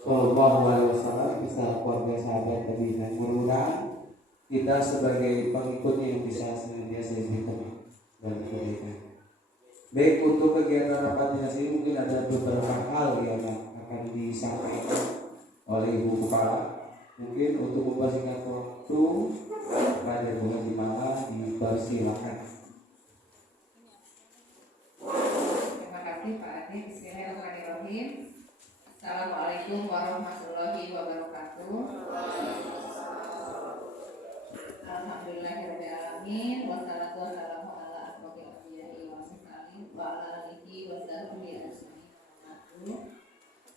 Sallallahu Alaihi Wasallam beserta keluarga sahabat Nabi, dan mudah-mudahan kita sebagai pengikutnya yang bisa senantiasa diberikan dan kebaikan. Baik, untuk kegiatan rapat dinas ini mungkin ada beberapa hal yang akan disampaikan oleh Ibu Kepala. Mungkin untuk mempersingkat waktu kepada Bu Haji Mala dipersilakan. Terima kasih Pak Adi. Bismillahirrahmanirrahim. Assalamualaikum warahmatullahi wabarakatuh. Alhamdulillahirrahmanirrahim. Wassalatu wassalamu ala asrofil anbiya'i wal mursalin wa ala alihi wa sahbihi ajma'in.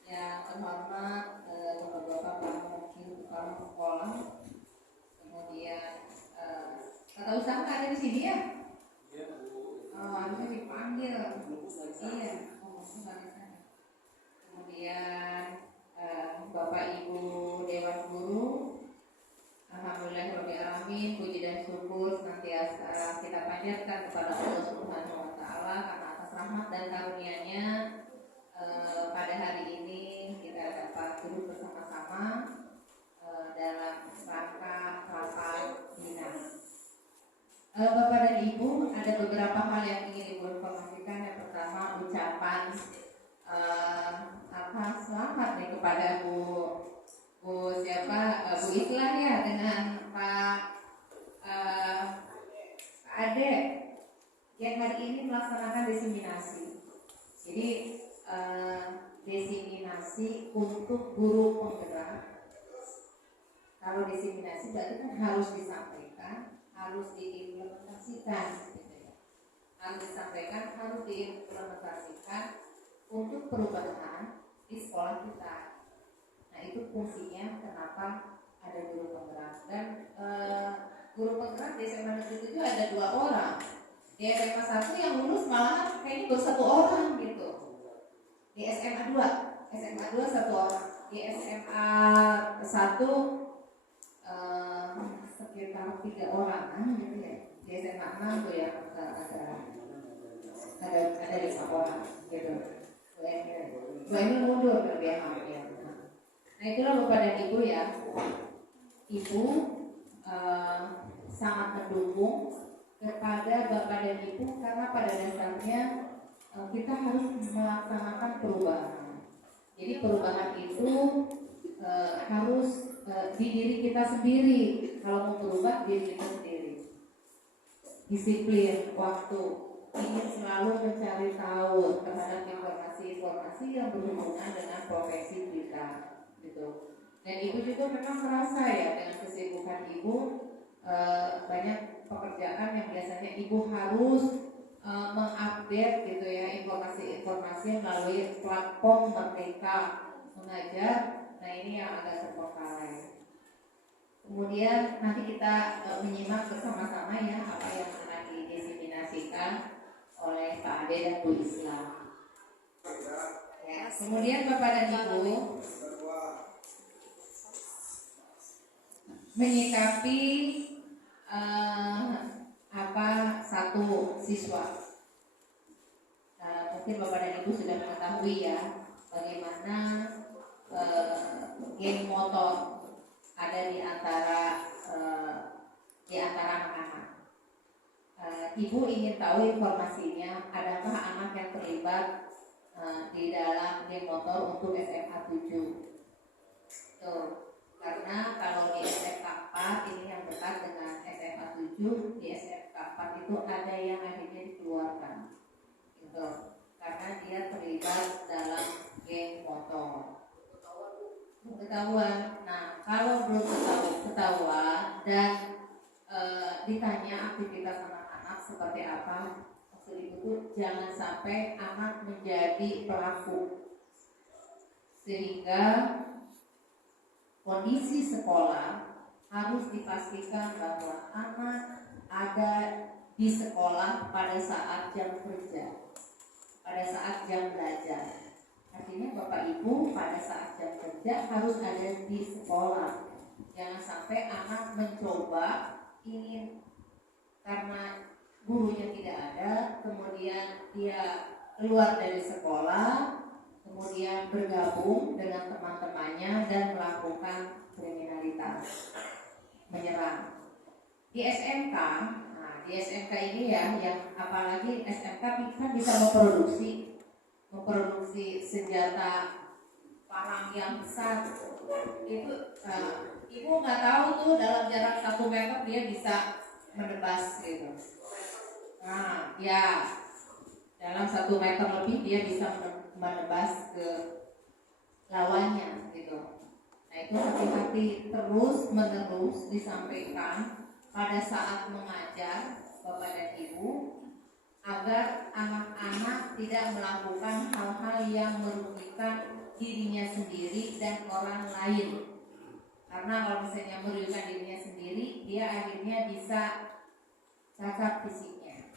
Yang terhormat Bapak-bapak para wakil kepala sekolah, kemudian kata usaha ada di sini ya? Harusnya dipanggil. Iya. Kemudian Bapak Ibu Dewan Guru, alhamdulillahirobbilalamin, puji dan syukur senantiasa kita panjatkan kepada Allah Subhanahu Wa Taala karena atas rahmat dan karunia-Nya pada hari ini kita dapat duduk bersama-sama dalam rangka rapat dinas. Bapak dan Ibu, ada beberapa hal yang ingin Ibu informasikan. Yang pertama, ucapan selamat nih kepada Bu Islah ya, dengan Pak Ade yang hari ini melaksanakan diseminasi. Jadi diseminasi untuk guru penggerak. Kalau diseminasi berarti kan harus disampaikan, harus diimplementasikan, gitu ya. Harus disampaikan, harus diimplementasikan untuk perubahan di sekolah kita. Nah, itu fungsinya kenapa ada guru penggerak. Dan guru penggerak di SMA Negeri 7 ada 2 orang. Di SMA 1 yang lulus malah kayaknya baru 1 orang gitu. Di SMA 2 1 orang. Di SMA 1 sekitar 3 orang gitu ya. Di SMA 6 tuh ya ada 5 orang gitu. Dua ini mundur lebih ya. Nah, itulah Bapak dan Ibu ya. Ibu sangat mendukung kepada Bapak dan Ibu karena pada dasarnya kita harus melaksanakan perubahan. Jadi perubahan itu harus di diri kita sendiri. Kalau mau berubah, diri kita sendiri. Disiplin waktu, ingin selalu mencari tahu terhadap informasi-informasi yang berhubungan dengan profesi kita, gitu. Dan Ibu juga memang merasa ya dengan kesibukan Ibu banyak pekerjaan yang biasanya Ibu harus mengupdate gitu ya informasi-informasi melalui platform Merdeka Mengajar. Nah, ini yang agak terbengkalai. Kemudian nanti kita menyimak bersama-sama ya apa yang akan didiseminasikan oleh Pak Ade dan Bu Islah. Ya, kemudian Bapak dan Ibu menyikapi satu siswa. Mungkin Bapak dan Ibu sudah mengetahui ya bagaimana geng motor ada di antara anak-anak. Ibu ingin tahu informasinya, adakah anak yang terlibat di dalam geng motor untuk SMA 7? Tuh, karena kalau di SMK 4 ini yang dekat dengan SMA 7, di SMK 4 itu ada yang akhirnya dikeluarkan, gitu, karena dia terlibat dalam geng motor. Ketahuan. Nah, kalau belum ketahuan dan ditanya aktivitas anak-anak seperti apa, maksud itu jangan sampai anak menjadi pelaku sehingga kondisi sekolah harus dipastikan bahwa anak ada di sekolah pada saat jam kerja, pada saat jam belajar. Artinya Bapak Ibu pada saat jam kerja harus ada di sekolah. Jangan sampai anak mencoba ingin karena gurunya tidak ada, kemudian dia keluar dari sekolah, kemudian bergabung dengan teman-temannya dan melakukan kriminalitas, menyerang. Di SMK, nah di SMK ini ya, yang apalagi SMK kan bisa memproduksi senjata parang yang besar. Itu ibu nggak tahu tuh dalam jarak 1 meter dia bisa menebas gitu. Nah ya, dalam 1 meter lebih dia bisa menebas ke lawannya gitu. Nah itu hati-hati, terus menerus disampaikan pada saat mengajar Bapak dan Ibu agar anak-anak tidak melakukan hal-hal yang merugikan dirinya sendiri dan orang lain. Karena kalau misalnya merugikan dirinya sendiri, dia akhirnya bisa cacat fisiknya.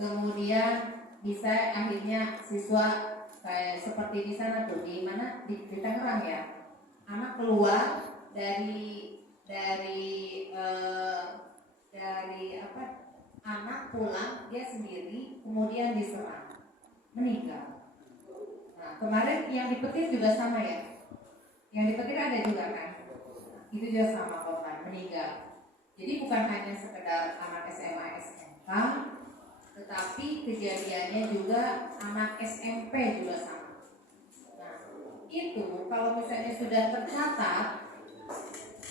Kemudian bisa akhirnya siswa kayak seperti di sana tuh, di mana di Tangerang ya, anak keluar dari apa, anak pulang dia sendiri kemudian diserang meninggal. Nah kemarin yang di Petir juga sama ya, yang di Petir ada juga kan, itu juga sama korban meninggal. Jadi bukan hanya sekedar anak SMA SMK, tetapi kejadiannya juga anak SMP juga sama. Nah itu kalau misalnya sudah tercatat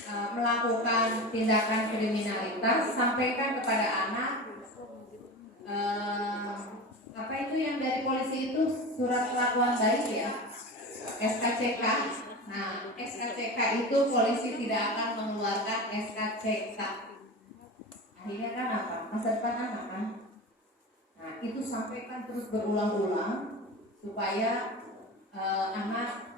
melakukan tindakan kriminalitas, sampaikan kepada anak apa itu yang dari polisi itu, surat kelakuan baik ya, SKCK. Nah SKCK itu polisi tidak akan mengeluarkan SKCK. Akhirnya kan apa? Masa depan anak kan. Nah itu sampaikan terus berulang-ulang supaya anak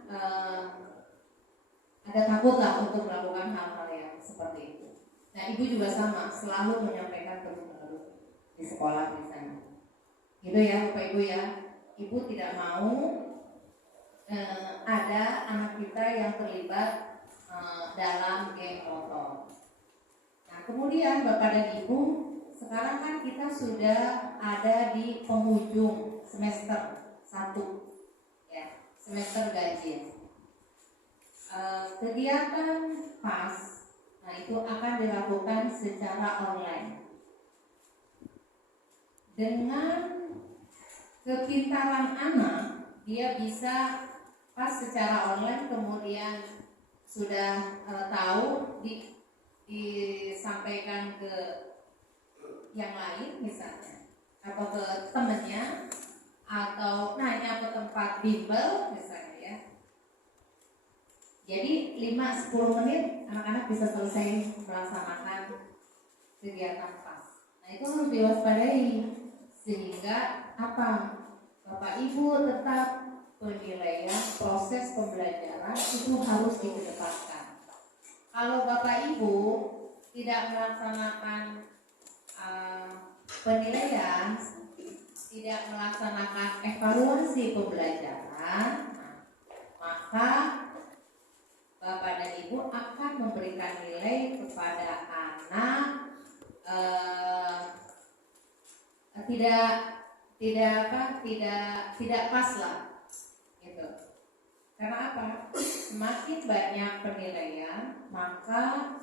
ada takut lah untuk melakukan hal-hal yang seperti itu. Nah ibu juga sama, selalu menyampaikan terus-menerus di sekolah di sana. Gitu ya Bapak Ibu ya. Ibu tidak mau ada anak kita yang terlibat dalam geng motor. Nah kemudian Bapak dan Ibu, sekarang kan kita sudah ada di penghujung semester 1 ya, semester gajian. Kegiatan PAS, nah itu akan dilakukan secara online. Dengan kepintaran anak, dia bisa PAS secara online, kemudian sudah tahu disampaikan ke yang lain misalnya, atau ke temannya, atau nanya ke tempat bimbel misalnya ya. Jadi 5-10 menit anak-anak bisa selesai melaksanakan kegiatan PAS. Nah itu harus diwaspadai, sehingga apa? Bapak Ibu tetap penilaian proses pembelajaran itu harus dikedepankan. Kalau Bapak Ibu tidak melaksanakan penilaian, tidak melaksanakan evaluasi pembelajaran, maka Bapak dan Ibu akan memberikan nilai kepada anak tidak pas lah, gitu. Karena apa? Semakin banyak penilaian, maka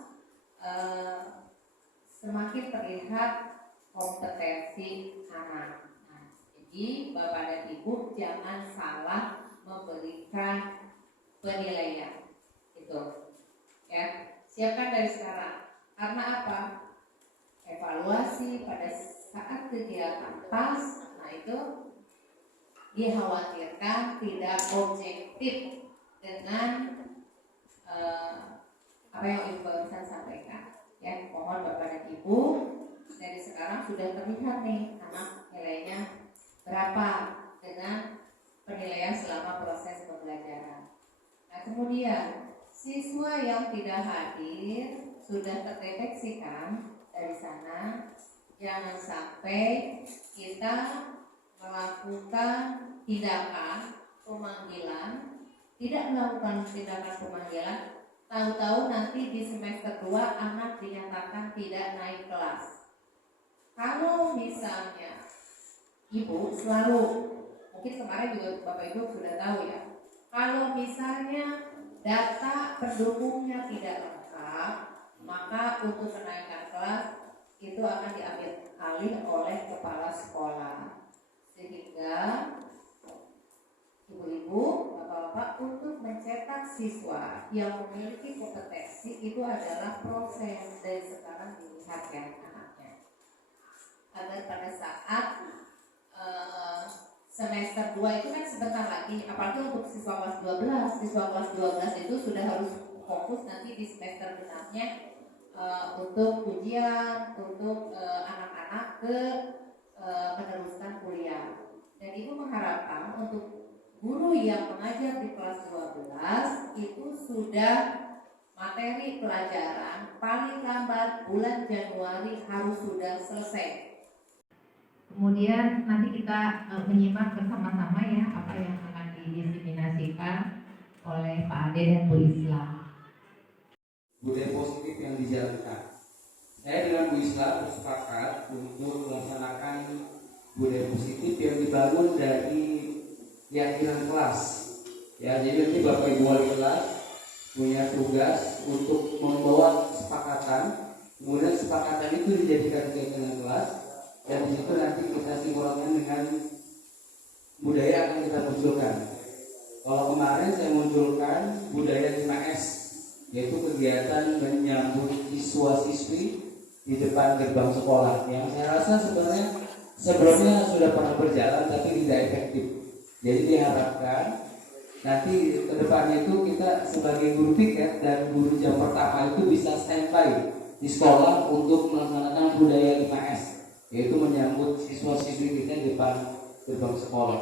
semakin terlihat kompetensi anak. Nah, jadi Bapak dan Ibu jangan salah memberikan penilaian. Itu ya, siapkan dari sekarang. Karena apa? Evaluasi pada saat kegiatan PAS, nah itu dikhawatirkan tidak objektif dengan apa yang Ibu barusan sampaikan. Ya, mohon Bapak dan Ibu dari sekarang sudah terlihat nih anak nilainya berapa dengan penilaian selama proses pembelajaran. Nah kemudian siswa yang tidak hadir sudah terdeteksi kan dari sana. Jangan sampai kita melakukan tindakan pemanggilan, tidak melakukan tindakan pemanggilan, tahu-tahu nanti di semester 2 anak dinyatakan tidak naik kelas. Kalau misalnya Ibu selalu Mungkin kemarin juga Bapak Ibu sudah tahu ya. Kalau misalnya data pendukungnya tidak lengkap, maka untuk kenaikan kelas itu akan diambil alih oleh kepala sekolah. Sehingga ibu-ibu, bapak-bapak untuk mencetak siswa yang memiliki kompetensi itu adalah proses dari sekarang dilihat ya anaknya. Agar pada saat semester 2 itu kan sebentar lagi, apalagi untuk siswa kelas 12, siswa kelas 12 itu sudah harus fokus nanti di semester genapnya untuk ujian, untuk anak-anak ke meneruskan kuliah. Dan ibu mengharapkan untuk guru yang mengajar di kelas 12 itu sudah materi pelajaran paling lambat bulan Januari harus sudah selesai. Kemudian nanti kita menyimak bersama-sama ya apa yang akan didiseminasikan oleh Pak Ade dan Bu Isla. Budaya positif yang dijalankan. Saya dengan Bu Isla bersepakat untuk melaksanakan budaya positif yang dibangun dari keyakinan kelas. Ya, jadi nanti Bapak Ibu wali kelas punya tugas untuk membawa kesepakatan, kemudian kesepakatan itu dijadikan keyakinan kelas, dan di situ nanti kita sinkronkan dengan budaya yang akan kita munculkan. Kalau kemarin saya munculkan budaya 5S, yaitu kegiatan menyambut siswa-siswi di depan gerbang sekolah, yang saya rasa sebenarnya sebelumnya sudah pernah berjalan tapi tidak efektif. Jadi diharapkan nanti ke depannya itu kita sebagai guru piket dan guru jam pertama itu bisa standby di sekolah untuk melaksanakan budaya 5S, yaitu menyambut siswa-siswi kita di depan gerbang sekolah.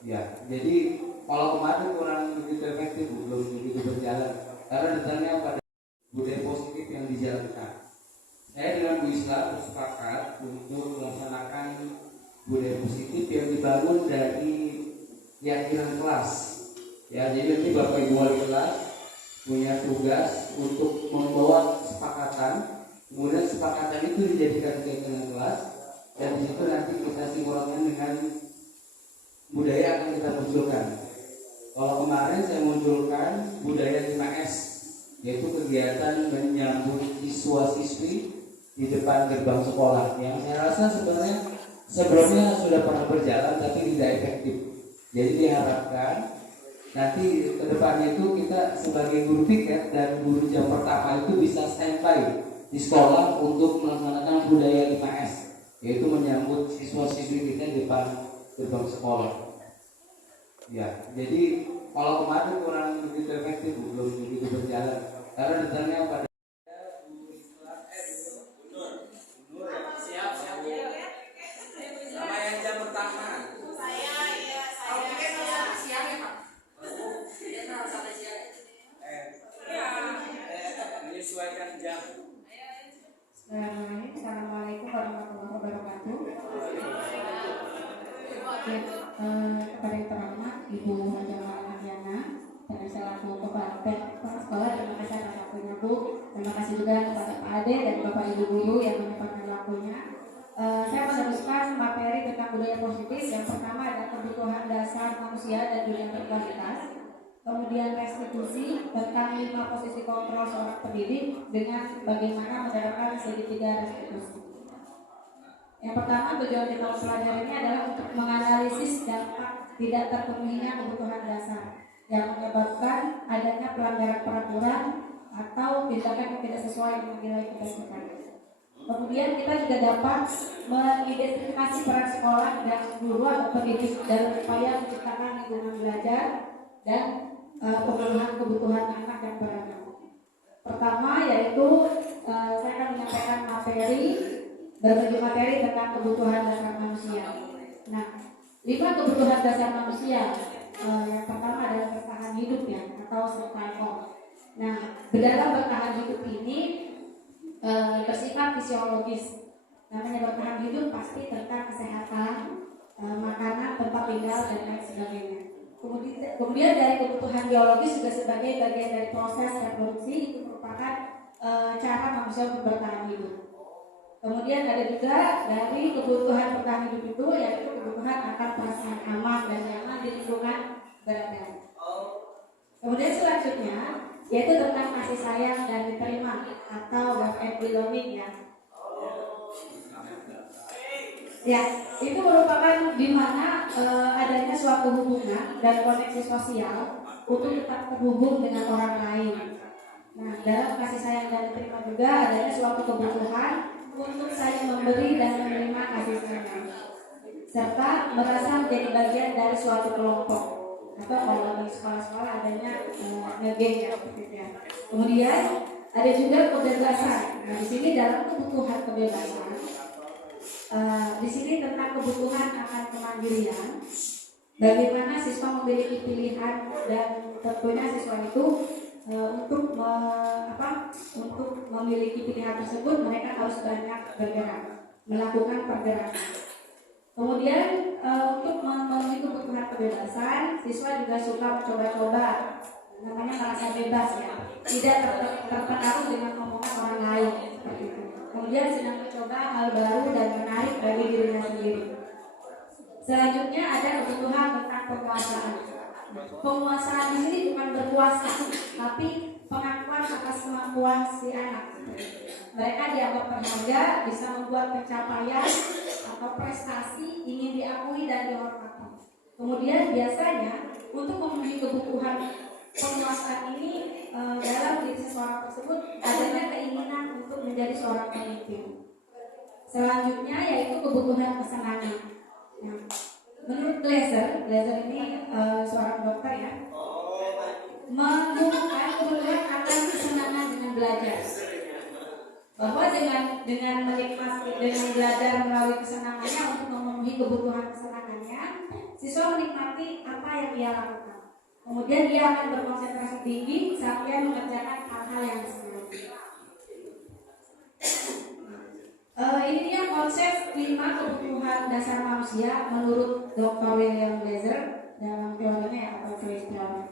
Ya, jadi kalau kemarin kurang begitu efektif, belum begitu berjalan karena datangnya pada budaya positif yang dijalankan. Saya dengan Bu Isla bersepakat untuk melaksanakan budaya positif yang dibangun dari keyakinan kelas. Ya, jadi nanti Bapak Ibu wali kelas punya tugas untuk membawa kesepakatan, kemudian kesepakatan itu dijadikan keyakinan kelas, dan di situ nanti kita sinkronkan dengan budaya yang akan kita munculkan. Kalau kemarin saya munculkan budaya 5S, yaitu kegiatan menyambut siswa-siswi di depan gerbang sekolah, yang saya rasa sebenarnya sebelumnya sudah pernah berjalan tapi tidak efektif. Jadi diharapkan nanti ke depannya itu kita sebagai guru piket dan guru jam pertama itu bisa standby di sekolah untuk melaksanakan budaya 5S, yaitu menyambut siswa-siswi kita di depan gerbang sekolah. Ya, jadi kalau kemarin kurang begitu efektif, belum begitu berjalan karena datangnya pada Assalamualaikum warahmatullahi wabarakatuh. Kepada yang terhormat Ibu Hajamah Adiana dan selaku kepala sekolah, terima kasih atas waktunya Bu. Terima kasih juga kepada Pak Ade dan Bapak Ibu guru yang menyempatkan waktunya. Saya meneruskan materi tentang budaya positif. Yang pertama adalah kebutuhan dasar manusia dan dunia berkualitas. Kemudian restitusi tentang 5 posisi kontrol seorang pendidik dengan bagaimana menerapkan segitiga restitusi. Yang pertama, tujuan di tahun pelajaran ini adalah untuk menganalisis dampak tidak terpenuhinya kebutuhan dasar yang menyebabkan adanya pelanggaran peraturan atau tindakan yang tidak sesuai dengan nilai kebajikan. Kemudian kita juga dapat mengidentifikasi peran sekolah dan guru atau pendidik dalam upaya menciptakan lingkungan belajar dan pemenuhan kebutuhan anak yang beragam. Pertama yaitu saya akan menyampaikan berbagi materi tentang kebutuhan dasar manusia. Nah, 5 kebutuhan dasar manusia. Yang pertama adalah bertahan hidup ya, atau survival. Nah, dalam bertahan hidup ini bersifat fisiologis. Namanya bertahan hidup pasti tentang kesehatan, makanan, tempat tinggal dan lain sebagainya. Kemudian dari kebutuhan biologis juga sebagai bagian dari proses reproduksi, itu merupakan cara manusia untuk bertahan hidup. Kemudian ada juga dari kebutuhan bertahan hidup itu, yaitu kebutuhan akan perasaan aman dan nyaman di lingkungan berada. Kemudian selanjutnya yaitu tentang kasih sayang dan diterima atau love and belonging ya. Ya, itu merupakan di mana adanya suatu hubungan dan koneksi sosial untuk tetap terhubung dengan orang lain. Nah, dalam kasih sayang dan diterima juga adanya suatu kebutuhan untuk saling memberi dan menerima kasih sayang, serta merasa menjadi bagian dari suatu kelompok, atau kalau di sekolah-sekolah adanya ngegeng ya, gitu ya. Kemudian ada juga kebebasan. Nah, di sini dalam kebutuhan kebebasan, di sini tentang kebutuhan akan kemandirian, bagaimana siswa memiliki pilihan dan tentunya siswa itu untuk memiliki pilihan tersebut mereka harus banyak bergerak, melakukan pergerakan. Kemudian untuk memenuhi kebutuhan kebebasan, siswa juga suka mencoba-coba, namanya merasa bebas ya, tidak terpengaruh dengan omongan orang lain seperti itu. Kemudian sedang mencoba hal baru dan menarik bagi dirinya sendiri. Selanjutnya ada kebutuhan tentang penguasaan. Penguasaan di sini bukan berkuasa, tapi pengakuan atas kemampuan si anak. Mereka dianggap berharga, bisa membuat pencapaian atau prestasi, ingin diakui dan dihormati. Kemudian biasanya untuk memenuhi kebutuhan penguasaan ini dalam diri seseorang tersebut adanya keinginan untuk menjadi seorang pemimpin. Selanjutnya yaitu kebutuhan kesenangan. Nah, menurut Glaser ini seorang dokter ya, menemukan kebutuhan akan kesenangan dengan belajar. Bahwa dengan menikmati, dengan belajar melalui kesenangannya untuk memenuhi kebutuhan kesenangannya, siswa menikmati apa yang ia lakukan. Kemudian dia akan berkonsentrasi tinggi saat dia mengerjakan hal-hal yang disenangi. Ini dia konsep 5 kebutuhan dasar manusia menurut Dr. William Glaser dalam teorinya ya, atau choice theory.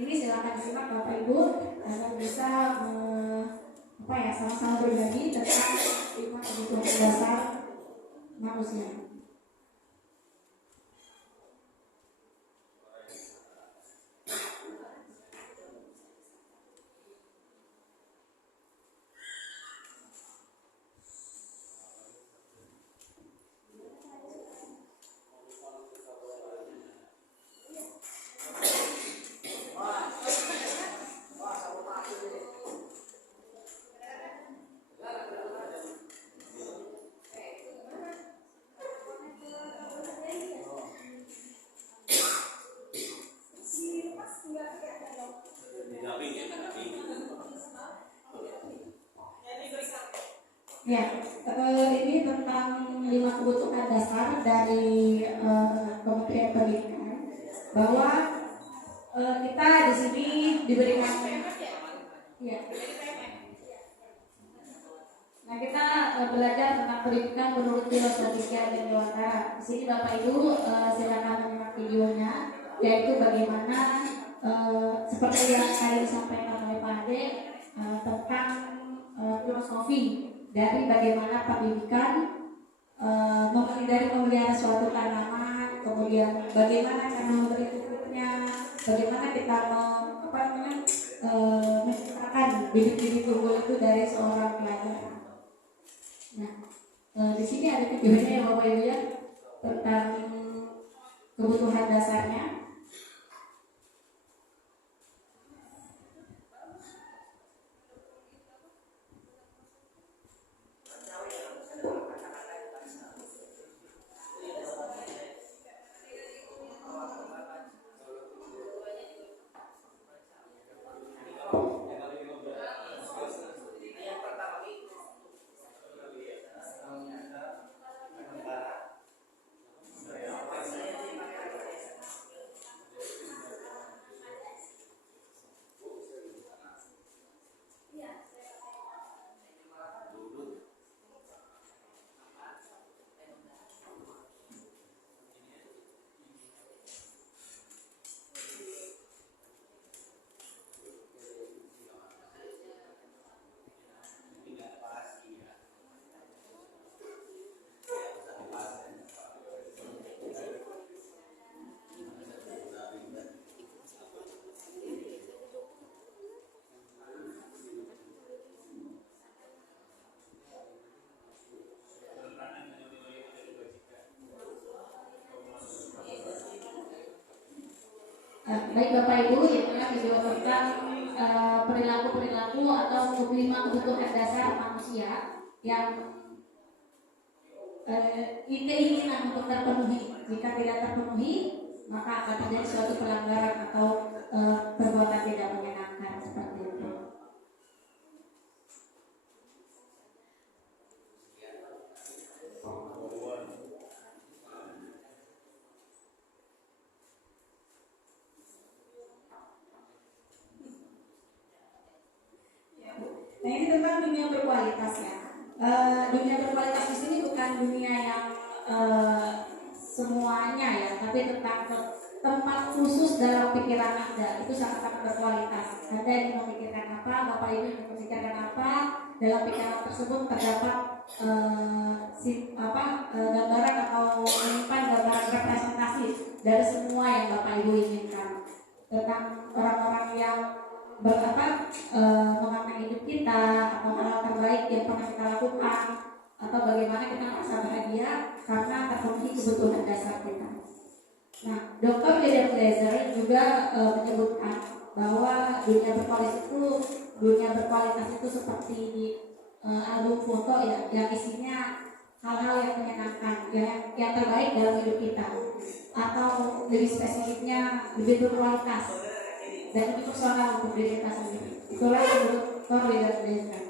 Ini silakan disimak Bapak Ibu agar bisa sama-sama berbagi tentang 5 kebutuhan dasar manusia. Ya, ini tentang 5 kebutuhan dasar dari Kementerian Pendidikan, bahwa kita di sini diberikan ya. Nah, kita belajar tentang pendidikan menurut filosofi dan Dewantara. Di sini Bapak Ibu silakan menyimak videonya, yaitu bagaimana seperti yang tadi disampaikan oleh Pak Ade tentang filosofi dari bagaimana pendidikan dari memelihara suatu tanaman, kemudian bagaimana cara memberi pupuknya, bagaimana kita menciptakan bibit-bibit unggul itu dari seorang pelajar. Nah, di sini ada videonya ya Bapak Ibu ya, tentang kebutuhan dasarnya. baik Bapak Ibu yang mana video tentang perilaku-perilaku atau 25 kebutuhan dasar manusia yang keinginan untuk terpenuhi. Jika tidak terpenuhi, maka akan terjadi suatu pelanggaran atau perbuatan tidak menyenangkan seperti itu. Nah ini tentang dunia berkualitas ya. Dunia berkualitas di sini bukan dunia yang semuanya ya, tapi tentang tempat khusus dalam pikiran Anda itu sangat-sangat berkualitas. Anda yang memikirkan apa, Bapak Ibu yang memikirkan apa, dalam pikiran tersebut terdapat gambaran atau menyimpan gambaran representasi dari semua yang Bapak Ibu inginkan tentang orang-orang yang mengapa hidup kita atau hal terbaik yang pernah kita lakukan atau bagaimana kita merasa bahagia karena terpenuhi kebutuhan dasar kita. Nah, Dr. William Glazer juga menyebutkan bahwa dunia berkualitas itu seperti album foto ya, yang isinya hal-hal yang menyenangkan, yang terbaik dalam hidup kita, atau lebih spesifiknya lebih berkualitas dan itu personal untuk diri kita sendiri. Itulah yang menurut Dr. William Glazer.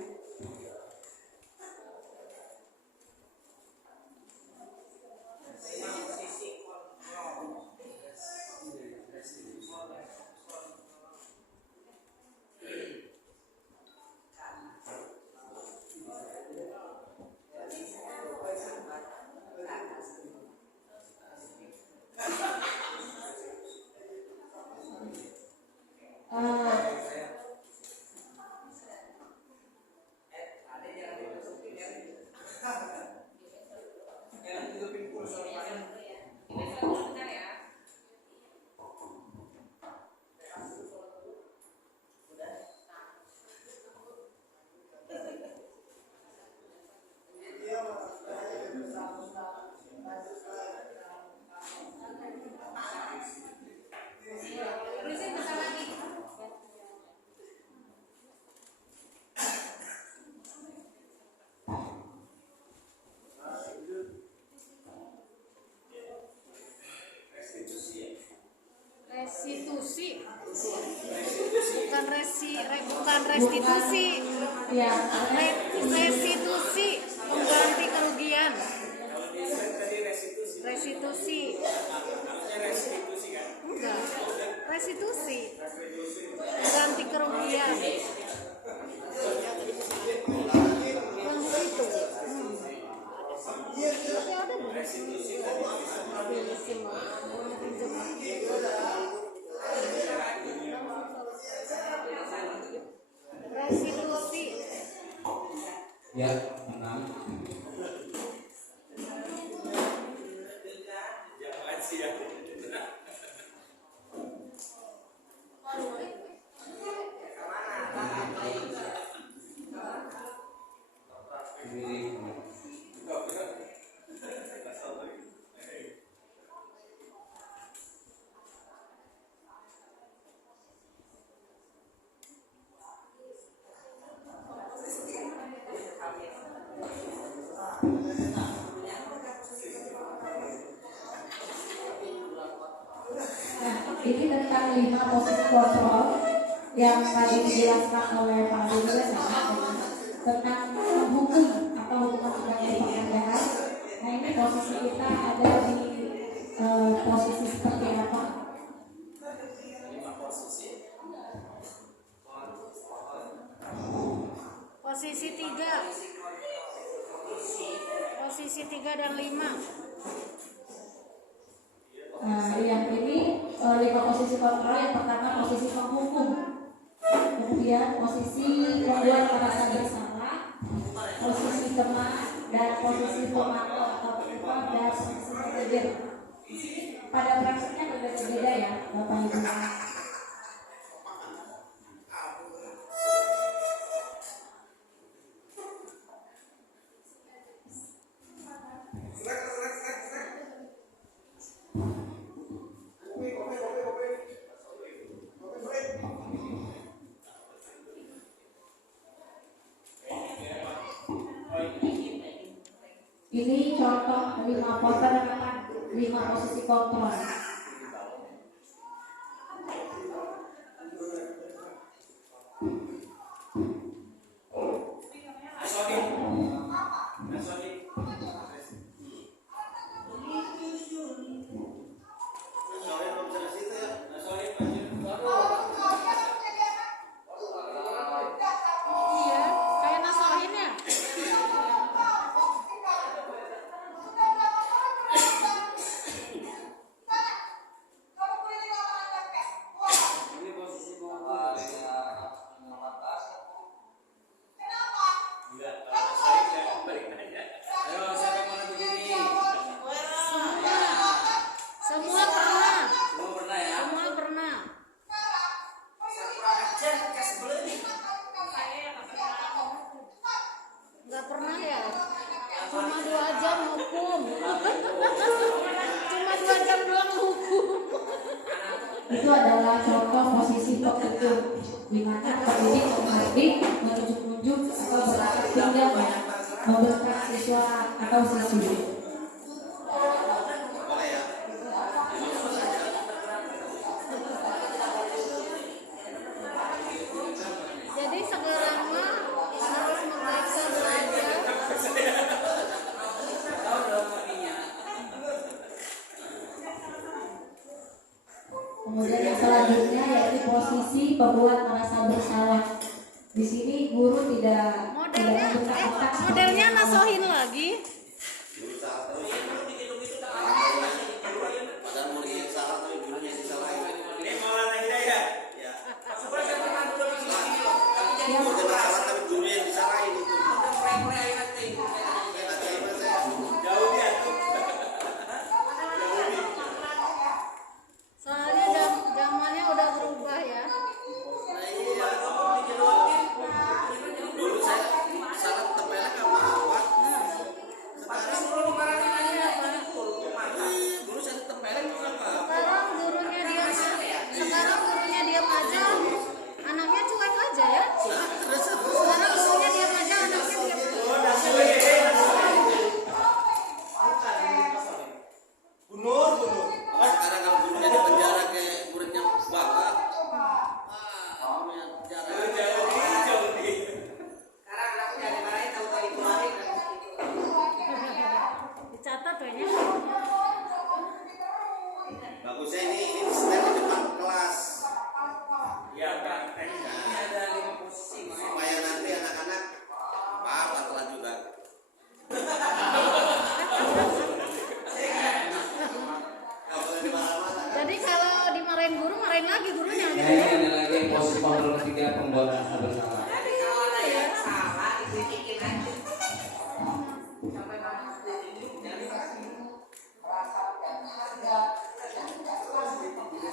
Restitusi, restitusi, mengganti kerugian. Restitusi, enggak, restitusi, mengganti kerugian. Restitusi. Ya, menang. Ini tentang 5 posisi kontrol yang tadi dijelaskan oleh Pak Dubes tentang hukum atau hukuman sebagai pengandahan. Nah ini posisi kita ada di posisi seperti apa? Posisi 3. Posisi 3 dan 5. Yang ini 5 posisi kontrol. Yang pertama posisi penghukum, kemudian posisi membuat merasa bersalah, posisi teman, dan posisi pemantau atau tutor, dan posisi manajer. Pada prinsipnya berbeda-beda ya Bapak Ibu. 5 posisi kontrol. Iya, kayak nasohin ya. Semua pernah. Semua pernah. Nggak pernah ya. Cuma 2 jam hukum. Cuma 2 jam doang hukum. Itu adalah contoh posisi tertentu di mana pendidik menghardik, menunjuk-nunjuk atau berlatih pinggang membentak siswa atau siswi. Jadi sekarang mah harus memeriksa belajar. Kemudian yang selanjutnya yaitu posisi pembuat merasa bersalah. Di sini guru tidak membentak-bentak seperti Modelnya yang nasohin lagi. Soalnya zamannya udah berubah ya. Sekarang gurunya diam aja, anaknya cuek aja ya. Sekarang gurunya diam aja, anaknya diam aja. Sekarang kalau gurunya di penjara kayak muridnya bangga. Dicatat kayaknya. Bagusnya ini step di depan kelas. Ya kan, ini ada 5 posisi makanya. Supaya nanti anak-anak paham telat juga. Nggak boleh dimana-mana kan? Jadi kalau dimarahin guru, marahin lagi gurunya. Nah, ini ada lagi posisi kontrol ketiga pembuat merasa bersalah.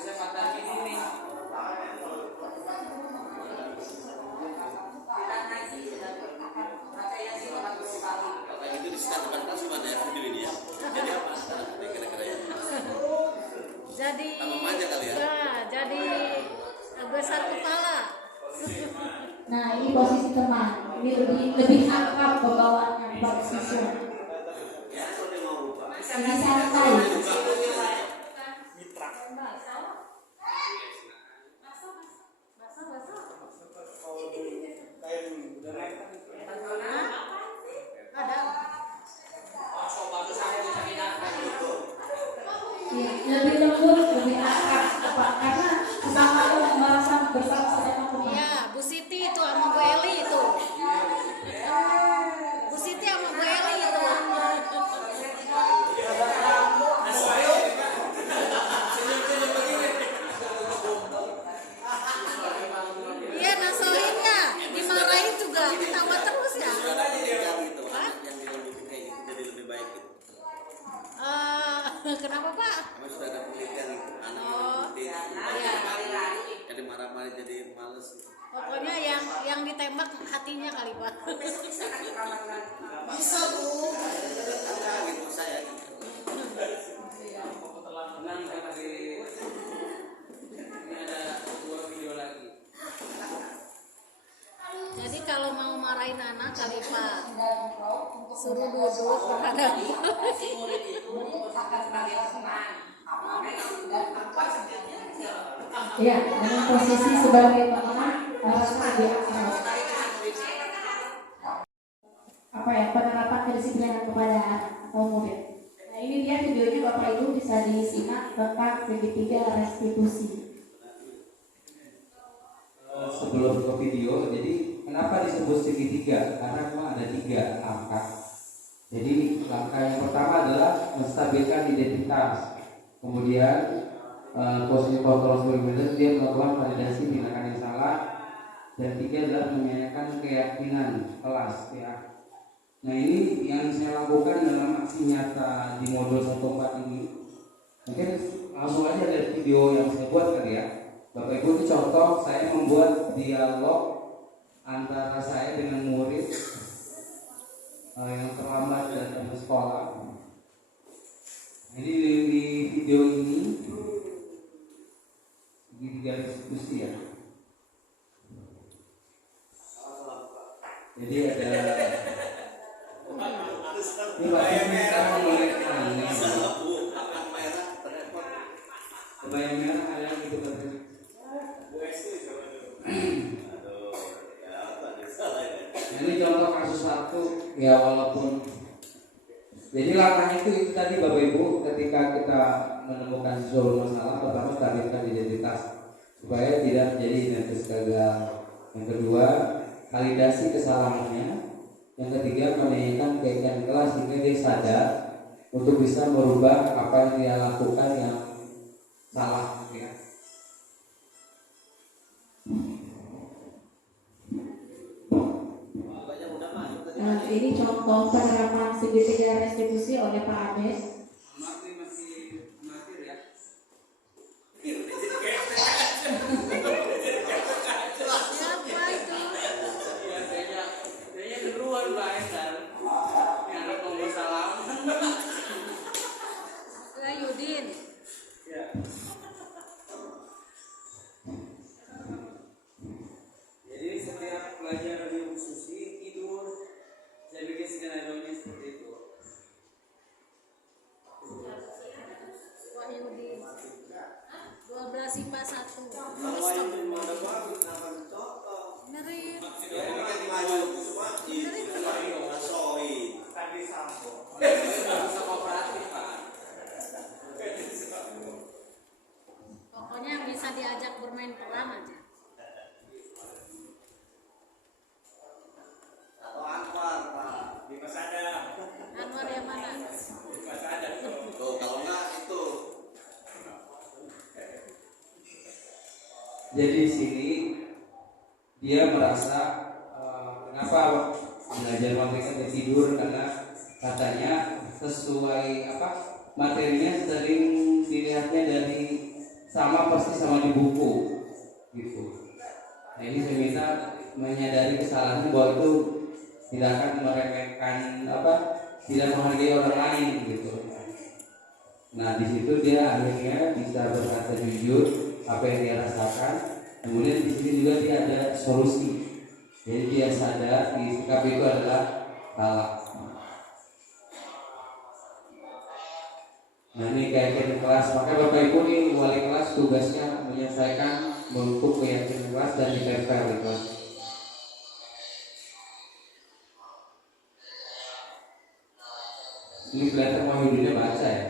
Saya patahin ini. Kalau itu di stand depan kelas gimana ya video ini ya? Jadi apa? Kira-kira ya. Jadi Tambah manja kali ya? jadi besar kepala. Nah, ini posisi teman. Ini lebih akrab pembawaannya kepada siswa. Ya, kalau dia mau lupa. Ini santai. Ada. Ya, lebih lembut, lebih akrab, Pak. Karena sesama merasa bersama-sama teman. Iya, Bu Siti itu sama Bu Eli itu. Bu Siti sama Bu Eli itu. Iya, nasohinnya dimarahin juga, ketawa terus ya. Ada pendidikan gitu, anak yang dilanjutin kayak gitu, jadi lebih baik gitu. Kenapa Pak? Kami sudah ada penelitian gitu, anak yang dilanjutin. Iya. Jadi marah-marah jadi males gitu. Pokoknya yang ditembak hatinya kali Pak. Bisa bu. Enggak gitu saya. Tenang, saya masih. Ini ada 2 video lagi. Jadi kalau mau marahin anak kali Pak, Suruh duduk terhadap Ya, dengan posisi sebagai pemenang apa ya, penerapan kedisiplinan kepada kaum murid. Nah, ini dia videonya Bapak Ibu bisa disimak tentang segitiga restitusi. Sebelum ke video, jadi kenapa disebut segitiga? Karena memang ada 3 langkah. Jadi langkah yang pertama adalah menstabilkan identitas, kemudian posisi kontrol supervisor, dia melakukan validasi tindakan yang salah, dan 3 adalah menyayangkan keyakinan kelas ya. Nah, ini yang saya lakukan dalam aksi nyata di modul 14 ini. Mungkin langsung aja dari video yang saya buat kali ya. Bapak Ibu, itu contoh saya membuat dialog antara saya dengan murid yang terlambat datang ke sekolah. Jadi di video ini segitiga restitusi ya. Jadi ada ini bahasanya sekarang melihat ini. Kebayang merah ada yang gitu kan. Ini contoh kasus satu ya, walaupun jadi langkah itu tadi Bapak Ibu, ketika kita menemukan sesuatu masalah, pertama stabilkan identitas supaya tidak menjadi identitas gagal. Yang kedua, validasi kesalahannya. Yang ketiga, menanyakan keyakinan kelas sehingga dia sadar untuk bisa merubah apa yang dia lakukan yang salah ya. Nah, ini contoh penerapan segitiga restitusi oleh Pak Ades. siapa itu? Iya, kayaknya keruan Pak Endar. Ini anak ngomong salam. Yudin. Ya. Jadi setiap pelajar di Susi tidur, saya bikin skenario-nya seperti itu. Wahyudi 12 IPA 1. Merit. Bisa kooperatif Pak. Pokoknya yang bisa diajak bermain peran aja. Anwar yang mana? Tuh, kalau enggak itu. Jadi di sini dia merasa kenapa belajar matematika dia tidur, karena katanya sesuai apa materinya sering dilihatnya dari sama pasti sama di buku gitu. Nah, ini saya minta menyadari kesalahannya bahwa itu tidak akan meremehkan apa, tidak menghargai orang lain gitu. Nah, di situ dia akhirnya bisa berkata jujur apa yang dia rasakan. Kemudian di sini juga dia ada solusi. Jadi dia sadar di sikap itu adalah salah. Nah, ini keyakinan kelas. Maka Bapak Ibu nih wali kelas tugasnya menyelesaikan bentuk keyakinan kelas dan ditempel di kelas. Ini kelihatan Wahyudinya baca ya.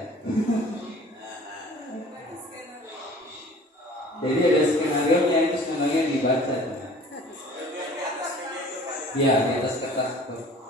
Jadi ada skenario nya, itu skenario yang dibaca. Ya, di atas kertas tuh.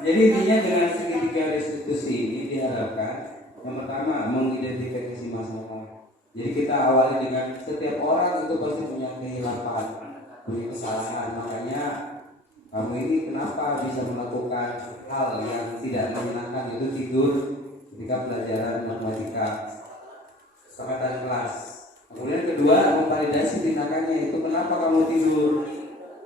Jadi intinya dengan segitiga restitusi ini diharapkan yang pertama mengidentifikasi masalah. Jadi kita awali dengan setiap orang itu pasti punya kehilapan. punya kesalahan. Makanya kamu ini kenapa bisa melakukan hal yang tidak menyenangkan, itu tidur ketika pelajaran matematika kesepakatan kelas. Kemudian kedua, memvalidasi tindakannya, itu kenapa kamu tidur.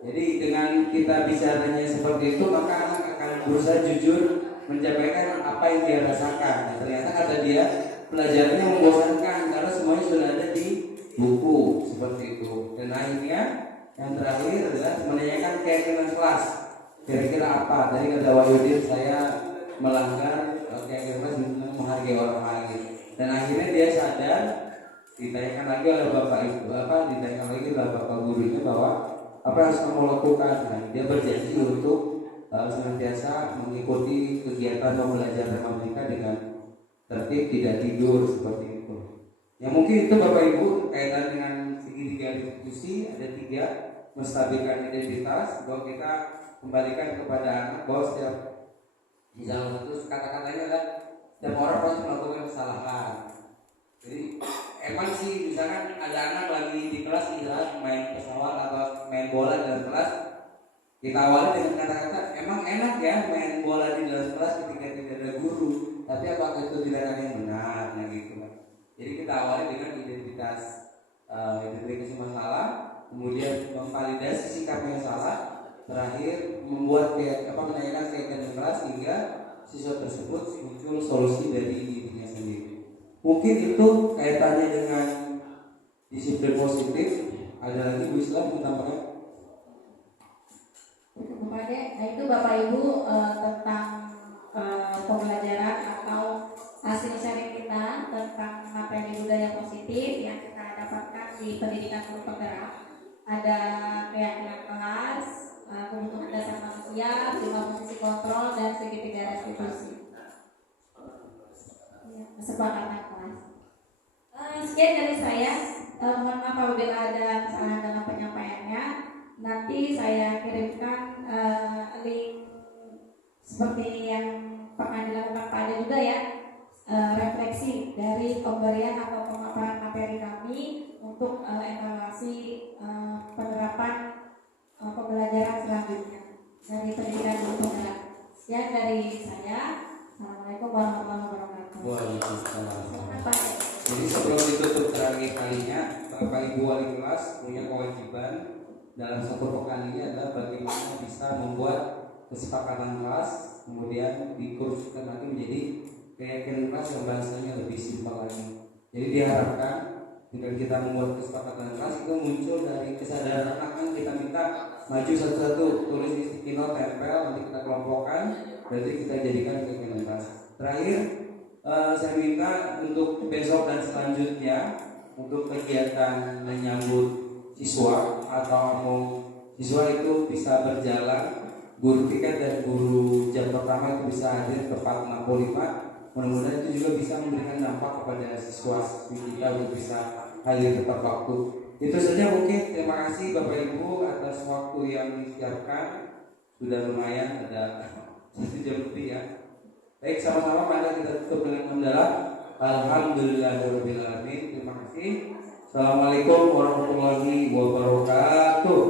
Jadi dengan kita bicaranya seperti itu, maka anak akan berusaha jujur menyampaikan apa yang dia rasakan. Nah, ternyata kata dia pelajarannya membosankan karena semuanya sudah ada di buku seperti itu. Dan akhirnya yang terakhir adalah menanyakan keyakinan kelas. Kira-kira apa? Tadi kata Wahyudin, saya melanggar keyakinan kelas dengan menghargai orang lain. Dan akhirnya dia sadar, ditanyakan lagi oleh bapak ibu, ditanyakan lagi oleh bapak gurunya bahwa apa yang harus kamu lakukan. Nah, dia berjanji untuk senantiasa mengikuti kegiatan pembelajaran matematika dengan tertib, tidak tidur seperti itu. Ya mungkin itu Bapak Ibu kaitan dengan segitiga diskusi. Ada 3, menstabilkan identitas, bahwa kita kembalikan kepada anak bahwa setiap misalnya itu kata-katanya adalah setiap orang pasti melakukan kesalahan. Jadi emang sih misalkan ada anak lagi di kelas istirahat main pesawat atau main bola dalam kelas, kita awali dengan kata-kata emang enak ya main bola di dalam kelas ketika tidak ada guru, tapi apakah itu tindakan yang benar? Nah gitu kan. Jadi kita awali dengan identifikasi masalah, kemudian memvalidasi sikap yang salah, terakhir membuat menanyakan keyakinan kelas hingga siswa tersebut muncul solusi dari dirinya sendiri. Mungkin itu kaitannya dengan disiplin positif. Ada lagi Bu Islam menambahkan? Nah itu Bapak Ibu tentang pembelajaran atau hasil sharing kita tentang materi budaya positif yang kita dapatkan di pendidikan guru penggerak. Ada keyakinan kelas, kebutuhan dasar manusia, 5 posisi kontrol, dan segitiga restitusi. Kesepakatan kelas. Sekian dari saya. Mohon maaf apabila ada kesalahan dalam penyampaiannya. Nanti saya kirimkan link seperti yang pernah dilakukan Pak Ade juga ya, refleksi dari pemberian atau pemaparan materi kami untuk evaluasi penerapan pembelajaran selanjutnya dari pendidikan guru penggerak. Sekian dari saya. Assalamualaikum warahmatullahi wabarakatuh. Waalaikumsalam. Pak Ade. Jadi sebelum ditutup terakhir kalinya, Bapak Ibu wali kelas punya kewajiban dalam satu pekan ini adalah bagaimana bisa membuat kesepakatan kelas, kemudian dikursuskan lagi menjadi keyakinan kelas yang bahasanya lebih simpel lagi. Jadi diharapkan dengan kita membuat kesepakatan kelas itu muncul dari kesadaran anak, kan kita minta maju satu-satu, tulis di sticky note, tempel, nanti kita kelompokkan, berarti kita jadikan keyakinan kelas. Terakhir, saya minta untuk besok dan selanjutnya untuk kegiatan menyambut siswa atau siswa itu bisa berjalan, guru tiket dan guru jam pertama itu bisa hadir tepat 65. Mudah-mudahan itu juga bisa memberikan dampak kepada siswa kita untuk bisa hadir tepat waktu. Itu saja mungkin. Terima kasih Bapak Ibu atas waktu yang disiapkan. Sudah lumayan, ada 1 jam lebih ya. Baik, sama-sama pada kita tutup dengan hamdalah. Alhamdulillahirabbil alamin. Terima kasih. Assalamualaikum warahmatullahi wabarakatuh.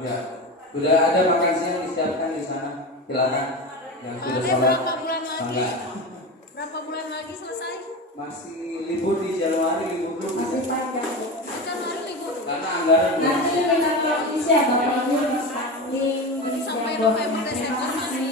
Ya, sudah ada makan siang disiapkan di sana. Silakan. Yang sudah sholat. Berapa bulan lagi selesai? Masih libur di Januari, libur dulu. Masih panjang. Januari libur. Karena anggaran Nanti kita bisa Bapak Ibu bisa link Sampai November Desember masih.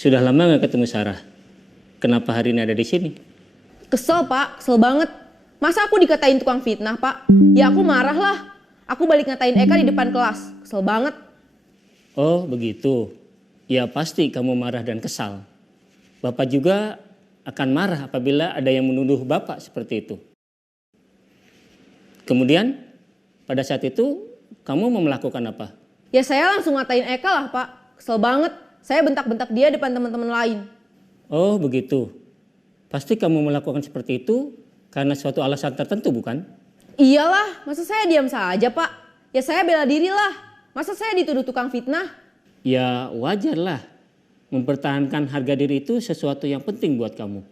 Sudah lama nggak ketemu Sarah. Kenapa hari ini ada di sini? Kesel Pak, kesel banget. Masa aku dikatain tukang fitnah Pak? Ya aku marah lah. Aku balik ngatain Eka di depan kelas. Kesel banget. Oh begitu. Ya pasti kamu marah dan kesal. Bapak juga akan marah apabila ada yang menuduh Bapak seperti itu. Kemudian pada saat itu kamu mau melakukan apa? Ya saya langsung ngatain Eka lah Pak. Kesel banget. Saya bentak-bentak dia depan teman-teman lain. Oh begitu. Pasti kamu melakukan seperti itu karena suatu alasan tertentu bukan? Iyalah, masa saya diam saja Pak? Ya saya bela diri lah. Masa saya dituduh tukang fitnah? Ya wajar lah. Mempertahankan harga diri itu sesuatu yang penting buat kamu.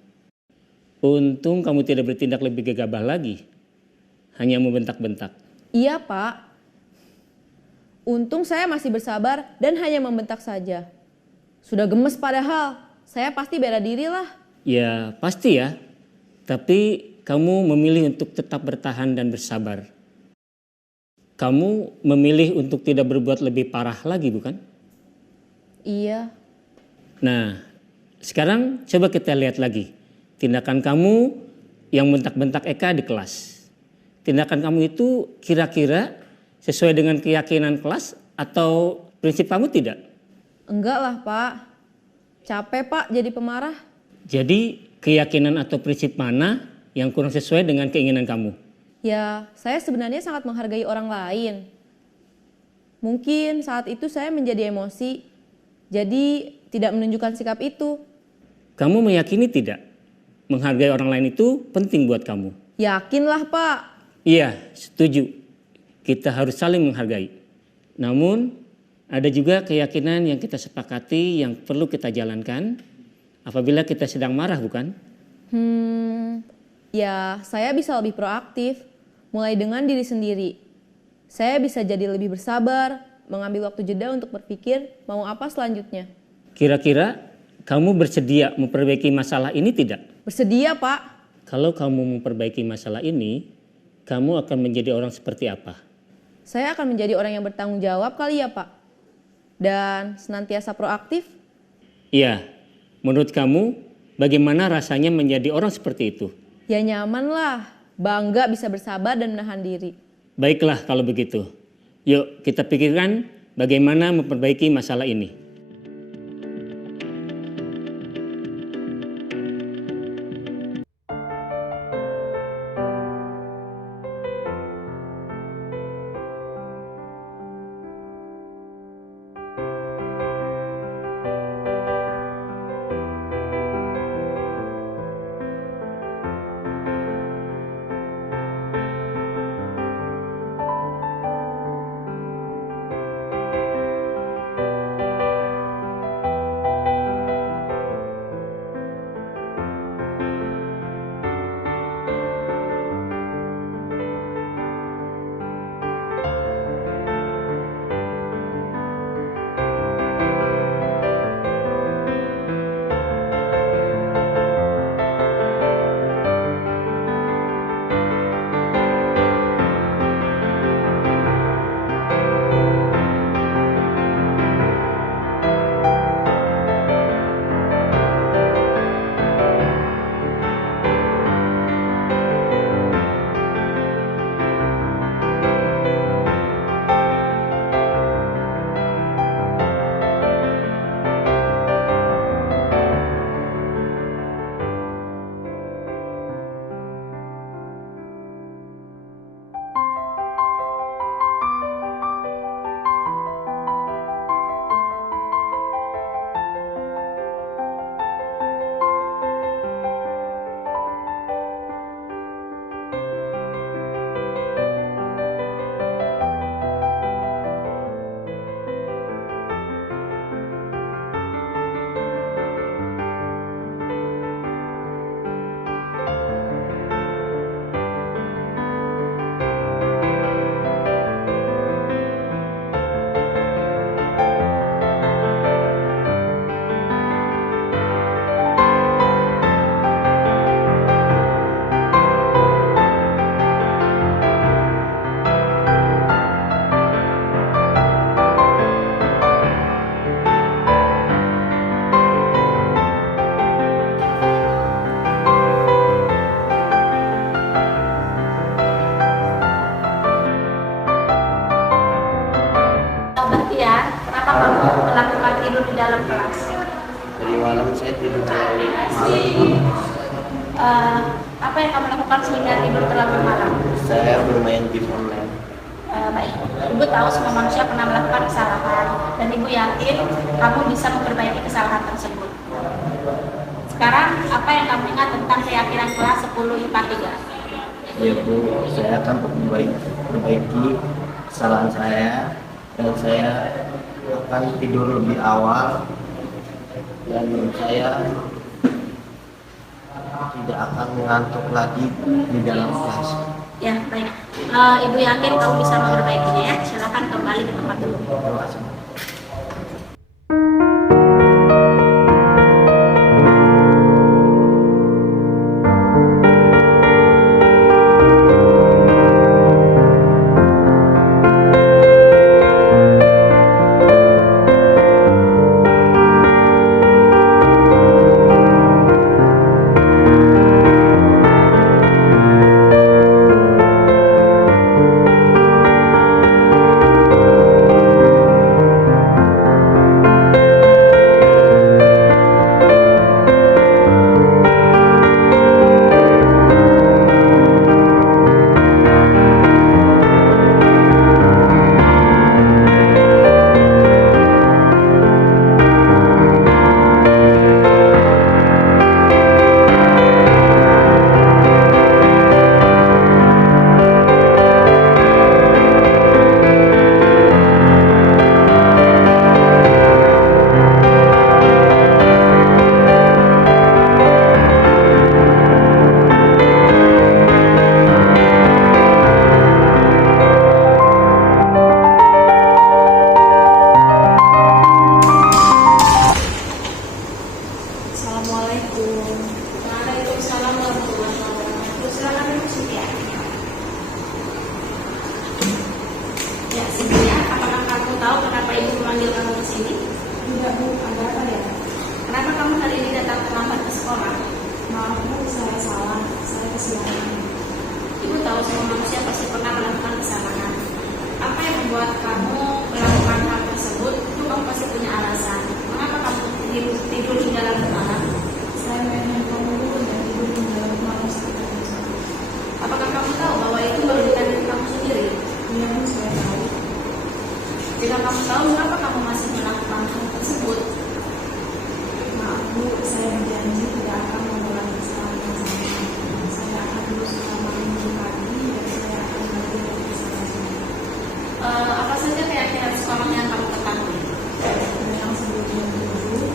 Untung kamu tidak bertindak lebih gegabah lagi. Hanya membentak-bentak. Iya Pak. Untung saya masih bersabar dan hanya membentak saja. Sudah gemes padahal. Saya pasti bela diri lah. Ya pasti ya. Tapi kamu memilih untuk tetap bertahan dan bersabar. Kamu memilih untuk tidak berbuat lebih parah lagi bukan? Iya. Nah, sekarang coba kita lihat lagi. Tindakan kamu yang bentak-bentak Eka di kelas. Tindakan kamu itu kira-kira sesuai dengan keyakinan kelas atau prinsip kamu tidak? Enggak lah Pak. Capek Pak jadi pemarah. Jadi keyakinan atau prinsip mana yang kurang sesuai dengan keinginan kamu? Ya, saya sebenarnya sangat menghargai orang lain. Mungkin saat itu saya menjadi emosi, jadi tidak menunjukkan sikap itu. Kamu meyakini tidak? Menghargai orang lain itu penting buat kamu. Yakinlah Pak. Iya, setuju. Kita harus saling menghargai. Namun, ada juga keyakinan yang kita sepakati yang perlu kita jalankan apabila kita sedang marah, bukan? Ya saya bisa lebih proaktif, mulai dengan diri sendiri. Saya bisa jadi lebih bersabar, mengambil waktu jeda untuk berpikir mau apa selanjutnya. Kira-kira kamu bersedia memperbaiki masalah ini tidak? Bersedia Pak. Kalau kamu memperbaiki masalah ini, kamu akan menjadi orang seperti apa? Saya akan menjadi orang yang bertanggung jawab kali ya Pak. Dan senantiasa proaktif. Iya, menurut kamu bagaimana rasanya menjadi orang seperti itu? Ya nyaman lah, bangga bisa bersabar dan menahan diri. Baiklah kalau begitu. Yuk kita pikirkan bagaimana memperbaiki masalah ini. kenapa kamu melakukan tidur di dalam kelas? Tadi malam saya tidur terlalu malam. Apa yang kamu lakukan sehingga tidur terlalu malam? Saya bermain game online. Baik, Ibu tahu semua manusia pernah melakukan kesalahan dan Ibu yakin kamu bisa memperbaiki kesalahan tersebut. Sekarang, apa yang kamu ingat tentang keyakinan kelas 10 IPA 3? Ya Bu, saya akan perbaiki kesalahan saya dan saya akan tidur lebih awal dan saya tidak akan mengantuk lagi di dalam kelas. Ya, baik. Ibu yakin kamu bisa memperbaikinya ya. Silakan kembali ke tempat dulu. Terima kasih. Jika kamu tahu, mengapa kamu masih melakukan hal tersebut? Maaf Bu, saya berjanji tidak akan mengulangi kesalahan yang sama. Saya akan terus selama minggu pagi dan saya akan belajar dari kesalahan saya. Apa saja keyakinan sekolah yang kamu ketahui? Yang sebelumnya dulu,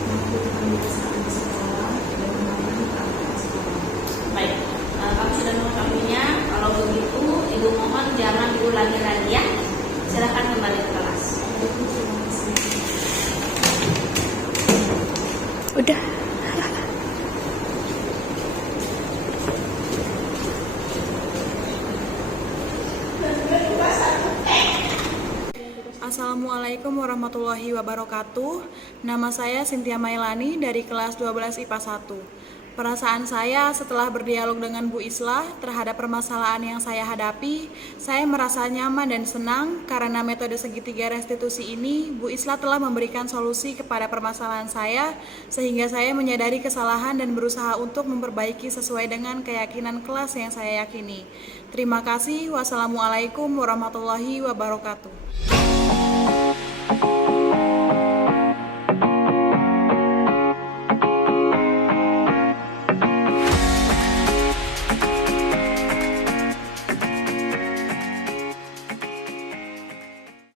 melakukan kebiasaan di sekolah dan memahami keadaan sekolah. Baik, kamu sudah mengetahuinya. Kalau begitu, Ibu mohon jangan diulangi lagi ya. Silakan kembali ke kelas. Udah. Assalamualaikum warahmatullahi wabarakatuh. Nama saya Cynthia Mailani dari kelas 12 IPA 1. Perasaan saya setelah berdialog dengan Bu Islah terhadap permasalahan yang saya hadapi, saya merasa nyaman dan senang karena metode segitiga restitusi ini, Bu Islah telah memberikan solusi kepada permasalahan saya, sehingga saya menyadari kesalahan dan berusaha untuk memperbaiki sesuai dengan keyakinan kelas yang saya yakini. Terima kasih. Wassalamualaikum warahmatullahi wabarakatuh.